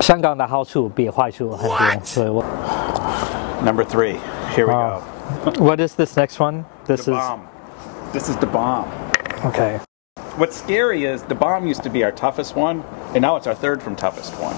香港的好处比坏处很多，所以我 Number 3. Here we go. What is this next one? This The is bomb. This is the bomb. okay. What's scary is the bomb used to be our toughest one, and now it's our third from toughest one.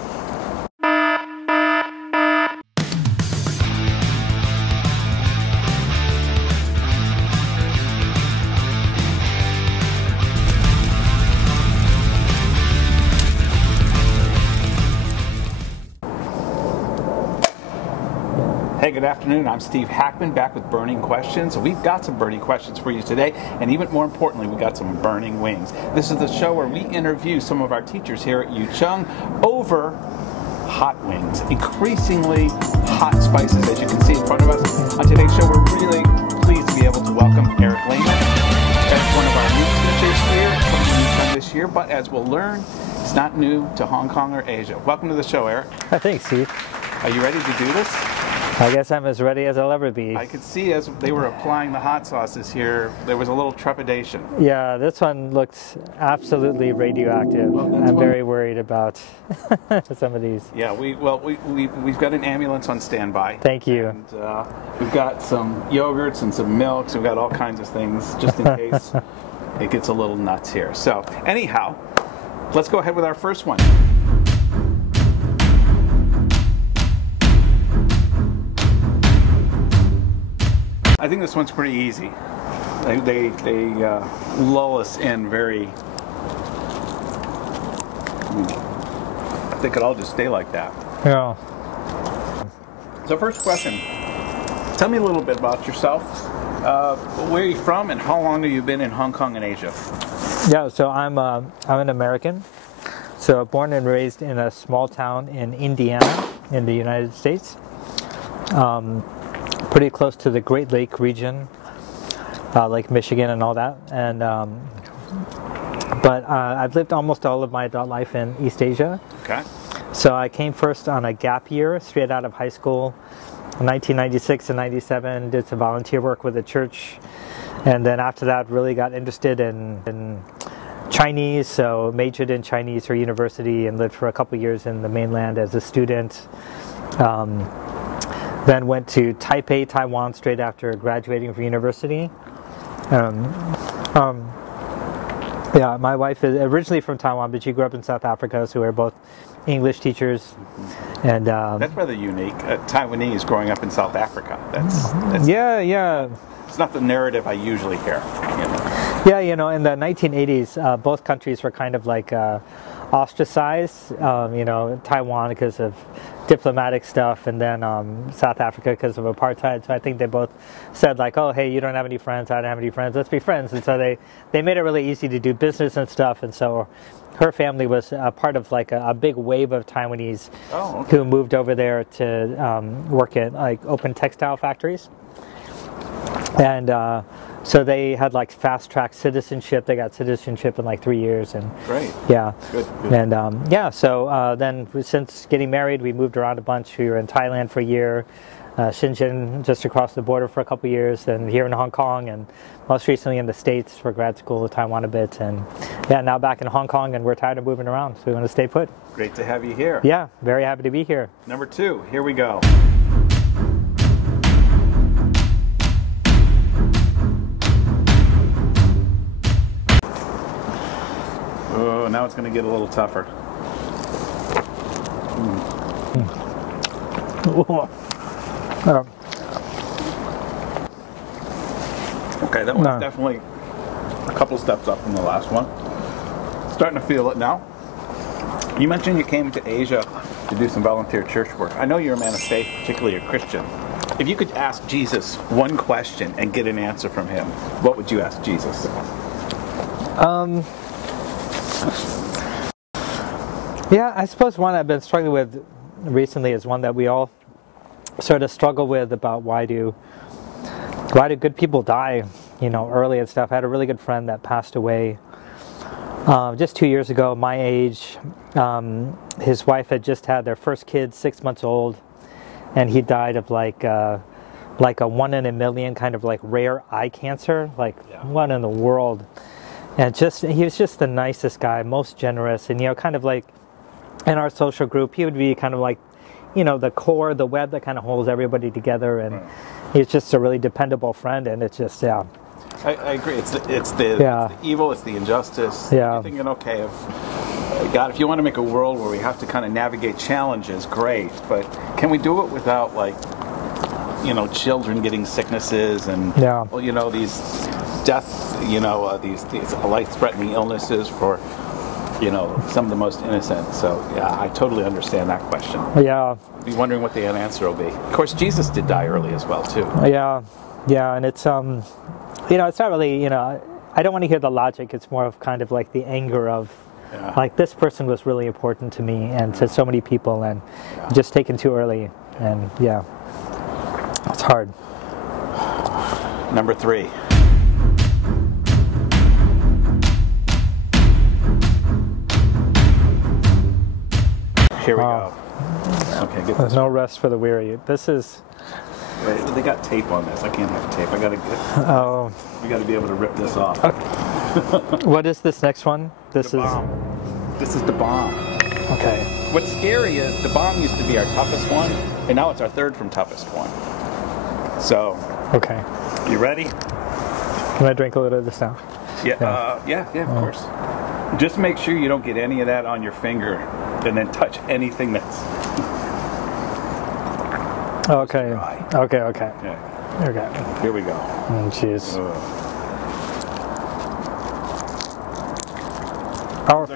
Hey, good afternoon. I'm Steve Hackman, back with Burning Questions. We've got some burning questions for you today, and even more importantly, we got some burning wings. This is the show where we interview some of our teachers here at UCheung over hot wings, increasingly hot spices, as you can see in front of us. On today's show, we're really pleased to be able to welcome Eric Lehman. That's one of our new teachers here, coming to UCheung this year, but as we'll learn, it's not new to Hong Kong or Asia. Welcome to the show, Eric. Thanks, Steve. Are you ready to do this? I guess I'm as ready as I'll ever be. I could see as they were applying the hot sauces here, there was a little trepidation. Yeah, this one looks absolutely radioactive. Well, I'm very worried about some of these. Yeah, we've got an ambulance on standby. Thank you. And we've got some yogurts and some milks. We've got all kinds of things just in case it gets a little nuts here. So anyhow, let's go ahead with our first one. I think this one's pretty easy. They lull us in very. They could all just stay like that. Yeah. So first question, tell me a little bit about yourself. Where are you from, and how long have you been in Hong Kong and Asia? Yeah, so I'm an American. So born and raised in a small town in Indiana, in the United States. Pretty close to the Great Lake region, Lake Michigan and all that. And but I've lived almost all of my adult life in East Asia. Okay. So I came first on a gap year, straight out of high school, in 1996 and 97. Did some volunteer work with the church, and then after that, really got interested in Chinese. So majored in Chinese for university and lived for a couple years in the mainland as a student. Then went to Taipei, Taiwan, straight after graduating from university. Yeah, my wife is originally from Taiwan, but she grew up in South Africa, so we're both English teachers. And that's rather unique. Taiwanese growing up in South Africa. That's yeah. It's not the narrative I usually hear. You know? Yeah, you know, in the 1980s, both countries were kind of like ostracized. You know, Taiwan because of diplomatic stuff, and then South Africa because of apartheid. So I think they both said like, oh, hey, you don't have any friends, I don't have any friends, let's be friends. And so they made it really easy to do business and stuff. And so her family was part of like a big wave of Taiwanese who moved over there to work at like open textile factories. And so they had like fast track citizenship. They got citizenship in like 3 years, and great. Yeah, good. And yeah. So then, since getting married, we moved around a bunch. We were in Thailand for a year, Shenzhen, just across the border for a couple years, and here in Hong Kong, and most recently in the States for grad school, Taiwan a bit, and yeah, now back in Hong Kong, and we're tired of moving around, so we want to stay put. Great to have you here. Yeah, very happy to be here. Number 2, here we go. Oh, now it's going to get a little tougher. Okay, that one's definitely a couple steps up from the last one. Starting to feel it now. You mentioned you came to Asia to do some volunteer church work. I know you're a man of faith, particularly a Christian. If you could ask Jesus one question and get an answer from him, what would you ask Jesus? Yeah, I suppose one I've been struggling with recently is one that we all sort of struggle with about why do good people die, you know, early and stuff. I had a really good friend that passed away just 2 years ago, my age. His wife had just had their first kid, 6 months old, and he died of like a 1 in a million kind of like rare eye cancer, like one in the world. And he was just the nicest guy, most generous, and you know, kind of like in our social group. He would be kind of like, the core, the web that kind of holds everybody together, and he's just a really dependable friend. And it's just, yeah. I agree. It's the evil, it's the injustice. Yeah. You're thinking, okay, God, if you want to make a world where we have to kind of navigate challenges, great. But can we do it without, like, children getting sicknesses and, these deaths, these life-threatening illnesses for, some of the most innocent. So, yeah, I totally understand that question. Yeah. Be wondering what the answer will be. Of course, Jesus did die early as well, too. Yeah. Yeah, and it's, it's not really, I don't want to hear the logic. It's more of kind of like the anger of, like, this person was really important to me and to so many people, and just taken too early. And, it's hard. Number 3. Here we go. Okay, get There's no rest for the weary. This is... Wait, they got tape on this. I can't have tape. I gotta get... Oh. We gotta be able to rip this off. What is this next one? This is... This is the bomb. Okay. What's scary is the bomb used to be our toughest one, and now it's our third from toughest one. So... Okay. You ready? Can I drink a little of this now? Yeah, of course. Just make sure you don't get any of that on your finger, and then touch anything that's... Okay. Okay. Okay. Here we go. Oh, jeez. Oh.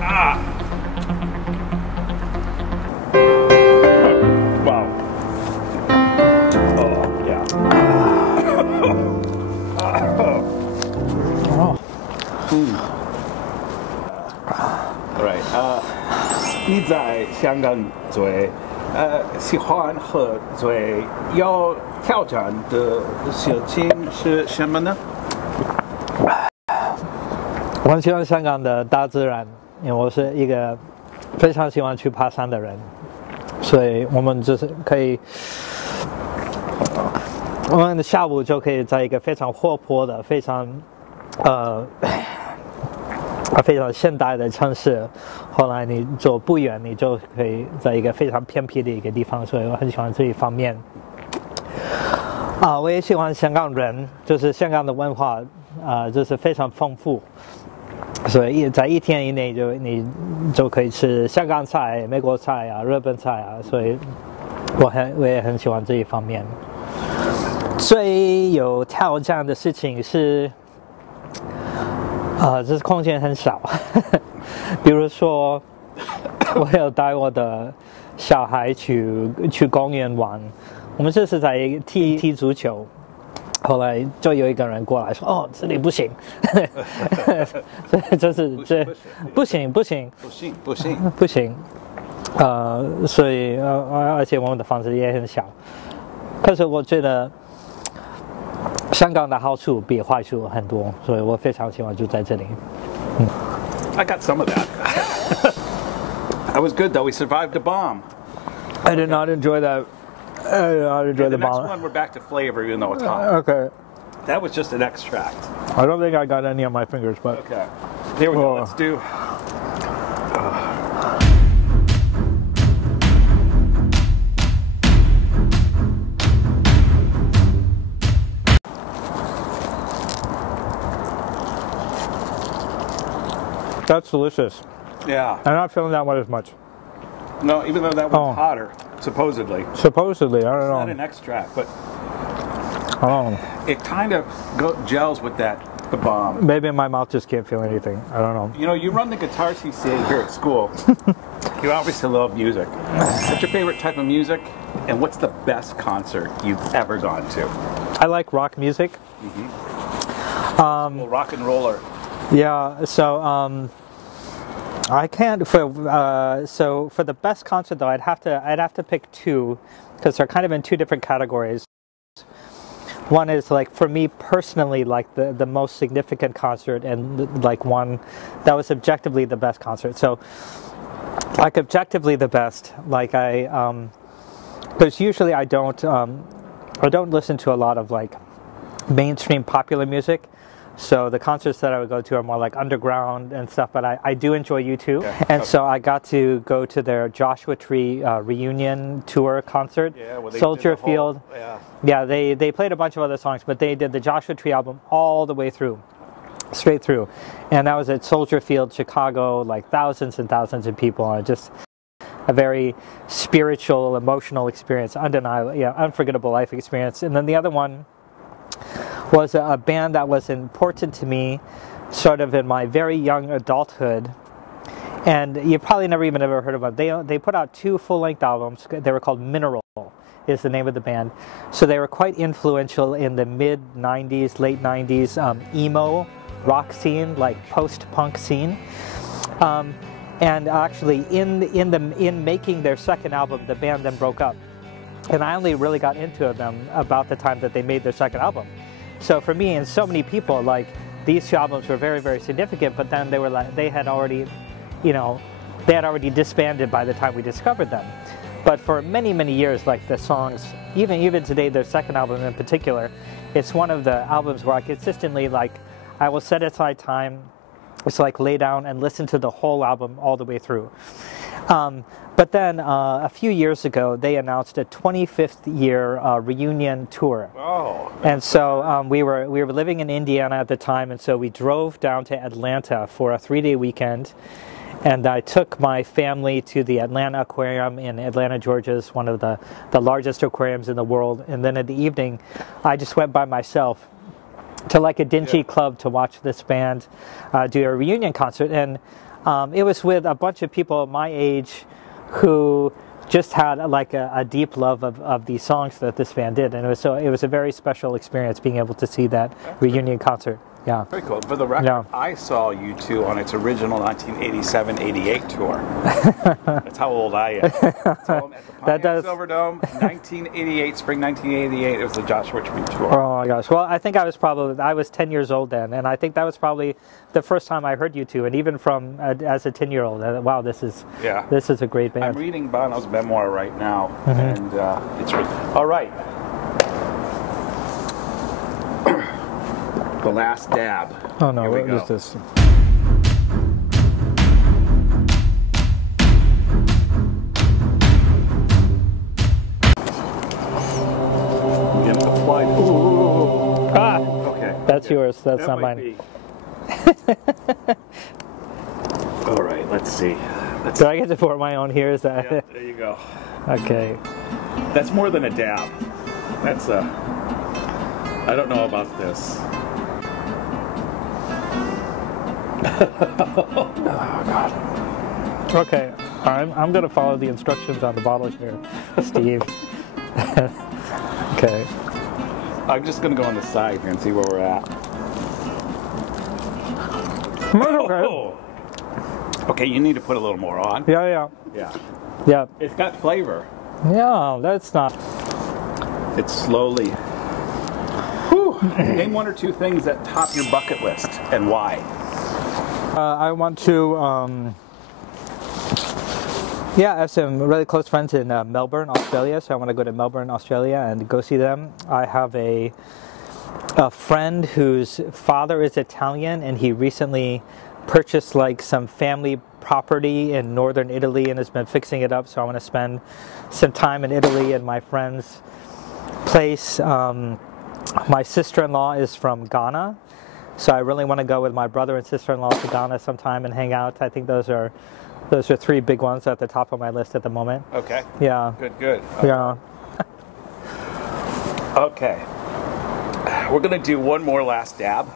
Ah! Wow. Oh, yeah. Right. 你在香港最喜欢和最有挑战的事情是什么呢？我很喜欢香港的大自然，因为我是一个非常喜欢去爬山的人，所以我们就是可以，我们的下午就可以在一个非常活泼的、非常现代的城市，后来你走不远，你就可以在一个非常偏僻的一个地方，所以我很喜欢这一方面。我也喜欢香港人，就是香港的文化，就是非常丰富，所以在一天以内你就可以吃香港菜、美国菜啊、日本菜啊，所以我也很喜欢这一方面。最有挑战的事情是。就是空间很少，比如说，我有带我的小孩去公园玩，我们这是在踢足球，后来就有一个人过来说：“哦，这里不行。”这不行，所以而且我们的房子也很小，可是我觉得。香港的好处比坏处很多，所以我非常喜欢住在这里。I got some of that. That was good though. We survived the bomb. I did not enjoy that. I did not enjoy the bomb. Next one, we're back to flavor, even though it's hot. Okay. That was just an extract. I don't think I got any on my fingers, but okay. Here we go. Let's do. That's delicious. Yeah. I'm not feeling that one as much. No, even though that one's hotter, supposedly. Supposedly, I don't know. It's not an extract, but Oh. It kind of gels with the bomb. Maybe my mouth just can't feel anything. I don't know. You know, you run the Guitar CCA here at school. You obviously love music. What's your favorite type of music? And what's the best concert you've ever gone to? I like rock music. Mm-hmm. Well, rock and roller. Yeah, so I can't. So for the best concert though, I'd have to pick two, because they're kind of in two different categories. One is like, for me personally, like the most significant concert, and like one that was objectively the best concert. So like objectively the best, like because usually I don't listen to a lot of like mainstream popular music. So the concerts that I would go to are more like underground and stuff, but I do enjoy U2. Yeah. And so I got to go to their Joshua Tree reunion tour concert, Soldier Field. Yeah, they played a bunch of other songs, but they did the Joshua Tree album all the way through, straight through. And that was at Soldier Field, Chicago, like thousands and thousands of people. And just a very spiritual, emotional experience, undeniable, yeah, unforgettable life experience. And then the other one was a band that was important to me sort of in my very young adulthood. And you probably never even ever heard of them. They put out 2 full-length albums. They were called Mineral is the name of the band. So they were quite influential in the mid-90s, late 90s emo rock scene, like post-punk scene. And actually in making their second album, the band then broke up. And I only really got into them about the time that they made their second album. So for me and so many people, like, these 2 albums were very, very significant, but then they had already disbanded by the time we discovered them. But for many, many years, like the songs, even today, their second album in particular, it's one of the albums where I consistently, like, I will set aside time, it's like lay down and listen to the whole album all the way through. But then a few years ago, they announced a 25th year reunion tour. Oh. And so we were living in Indiana at the time, and so we drove down to Atlanta for a 3-day weekend. And I took my family to the Atlanta Aquarium in Atlanta, Georgia. It's one of the largest aquariums in the world. And then in the evening, I just went by myself to like a dingy club to watch this band do a reunion concert. And it was with a bunch of people my age who just had like a deep love of these songs that this band did. And it was a very special experience being able to see that reunion concert. Yeah. Very cool. For the record, I saw U2 on its original 1987-88 tour. That's how old I am. So at the Pontiac Silverdome, 1988, spring 1988. It was the Joshua Tree tour. Oh my gosh. Well, I think I was 10 years old then, and I think that was probably the first time I heard U2, and even from as a 10-year-old, wow, this is a great band. I'm reading Bono's memoir right now, and it's all right. The last dab. Oh no, what is this? Ah! Okay. That's yours, that's not mine. All right, let's see. Do I get to pour my own here? Is that there you go. Okay. That's more than a dab. That's I don't know about this. Oh God. Okay, I'm gonna follow the instructions on the bottle here, Steve. Okay. I'm just gonna go on the side here and see where we're at. Okay. Okay, you need to put a little more on. Yeah. It's got flavor. Yeah, that's not. It's slowly. Whew. Name 1 or 2 things that top your bucket list and why. I want to, I have some really close friends in Melbourne, Australia, so I want to go to Melbourne, Australia and go see them. I have a friend whose father is Italian, and he recently purchased like some family property in northern Italy and has been fixing it up, so I want to spend some time in Italy in my friend's place. My sister-in-law is from Ghana. So I really want to go with my brother and sister-in-law to Ghana sometime and hang out. I think those are 3 big ones at the top of my list at the moment. Okay. Yeah. Good. Okay. Yeah. Okay. We're going to do one more last dab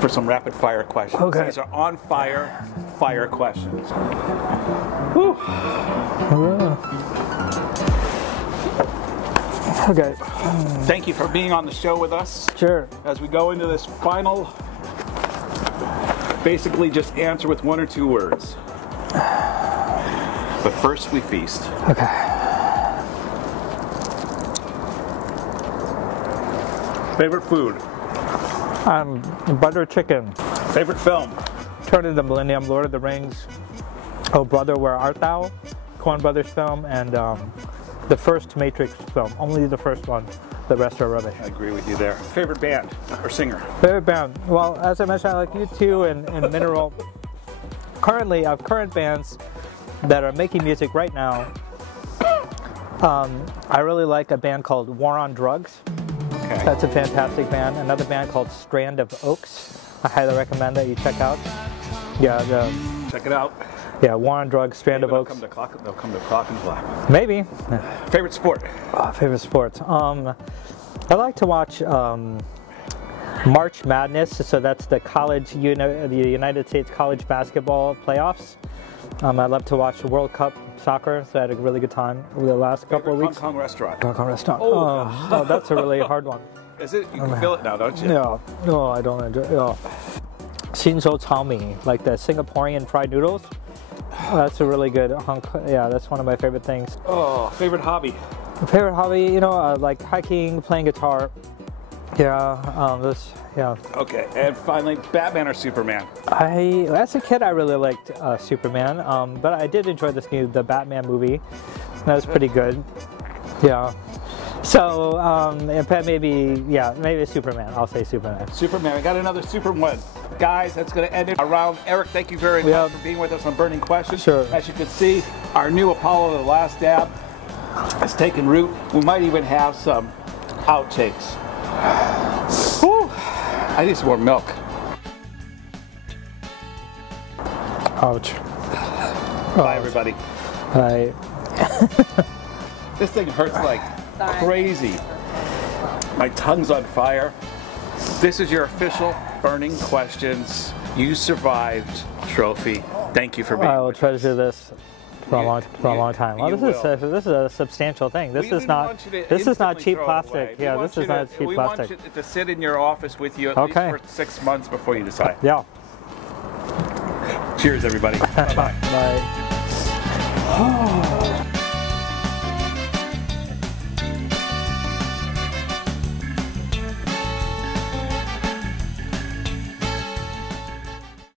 for some rapid fire questions. Okay. These are on fire questions. Whew. Okay. Thank you for being on the show with us. Sure. As we go into this final, basically just answer with 1 or 2 words. But first we feast. Okay. Favorite food? Butter chicken. Favorite film? Turn of the Millennium, Lord of the Rings, Oh Brother, Where Art Thou? Coen Brothers film, and the first Matrix film, only the first one. The rest are rubbish. I agree with you there. Favorite band or singer? Favorite band? Well, as I mentioned, I like U2 and Mineral. Currently, I have current bands that are making music right now. I really like a band called War on Drugs. Okay. That's a fantastic band. Another band called Strand of Oaks. I highly recommend that you check out. Yeah, Check it out. yeah, War on Drugs, Strand of They'll Oaks. come to Clockenflap. Maybe. Favorite sport? Favorite sports. I like to watch March Madness. So that's the the United States college basketball playoffs. I love to watch the World Cup soccer. So I had a really good time over the last couple of weeks. Hong Kong restaurant. Hong Kong restaurant. Oh. Oh, that's a really hard one. Is it? You can feel it now, don't you? Yeah. No, I don't enjoy. Yeah. Xinzhou Caoming, like the Singaporean fried noodles. That's a really good Hong Kong. Yeah, that's one of my favorite things. Oh, favorite hobby? Favorite hobby, like hiking, playing guitar. Yeah, yeah. Okay, and finally, Batman or Superman? As a kid, I really liked Superman, but I did enjoy the Batman movie. That was pretty good. Yeah. So, maybe Superman. I'll say Superman. Superman. We got another super one. Guys, that's going to end it around. Eric, thank you very much for being with us on Burning Questions. Sure. As you can see, our new Apollo The Last Dab has taken root. We might even have some outtakes. Whew. I need some more milk. Ouch. Bye, everybody. Bye. This thing hurts like crazy. My tongue's on fire. This is your official Burning Questions You Survived trophy. Thank you for being I will with us. treasure this for a long time. Well, this is a substantial thing. This is not cheap plastic. Yeah, this is not cheap plastic. We plastic. want you to sit in your office with you at least for 6 months before you decide. Yeah. Cheers, everybody. Bye-bye. Bye.